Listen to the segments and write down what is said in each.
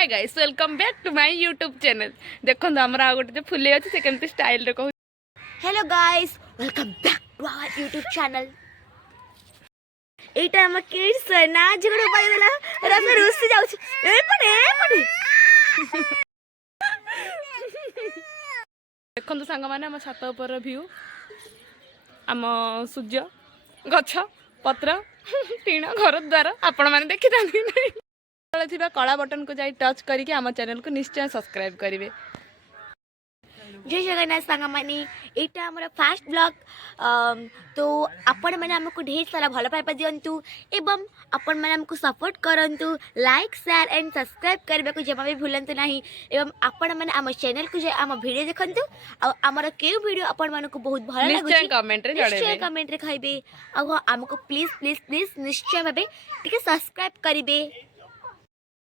Hi guys welcome back to my YouTube channel. देखो हमरा आ गोटे फुले अच्छे से केमती स्टाइल रे कहू। Hello guys welcome back to our YouTube channel. एटा हम किड्स ना झगड़ पाई देला रमे रुसी जाउ ए पड़े देखो सांग मैंने आम छात उपर व्यू आम सूर्य गछ पत्र टीण घर द्वार आपण मैंने देखी था कला बटन को जाई टच करके आम चैनल को निश्चय सब्सक्राइब करेंगे। जय जगन्नाथ सांग मानी एटा हमर फर्स्ट ब्लॉग। तो आपण मैंने हमको ढेर सारा भल पाइबा दिंतु एवं आपण मैंने हमको सपोर्ट करंतु लाइक शेयर एंड सब्सक्राइब करबे को जमा भी भूलंतु नहीं। एवं आपण मैंने आम चैनल को जे आम वीडियो देखंतु आ हमर के वीडियो आपण मानको बहुत भल लागु निश्चय कमेंट रे जणेबे निश्चय कमेंट रे खाइबे आ हमको प्लीज प्लीज प्लीज निश्चय भाबे ठीक है सब्सक्राइब करिबे।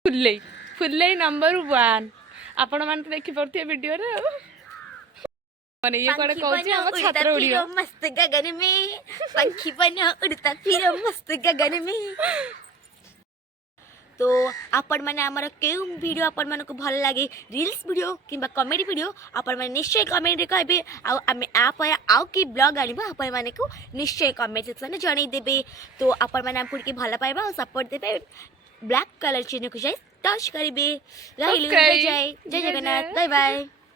फुल्ले फुल्ले नंबर 1 आपण मान देखि परथि वीडियो रे माने ये कोडे कहूची हम छात्र उड़ियो मस्त गगन में पंखी बनो उड़ता फिरो मस्त गगन में। तो आपण माने हमर केउ वीडियो आपण मानको भल लागे रील्स वीडियो किबा कॉमेडी वीडियो आपण माने निश्चय कमेंट रे कहबे आ हम आप आउ की ब्लॉग आनिबा आपण माने को निश्चय कमेंट सेक्शन में जणै देबे। तो आपण माने हमपुर के भल पाइबा और सपोर्ट देबे ब्लैक कलर चिन्ह को जाय टच करिबे। रहिलु जय जय जगन्नाथ बाय बाय।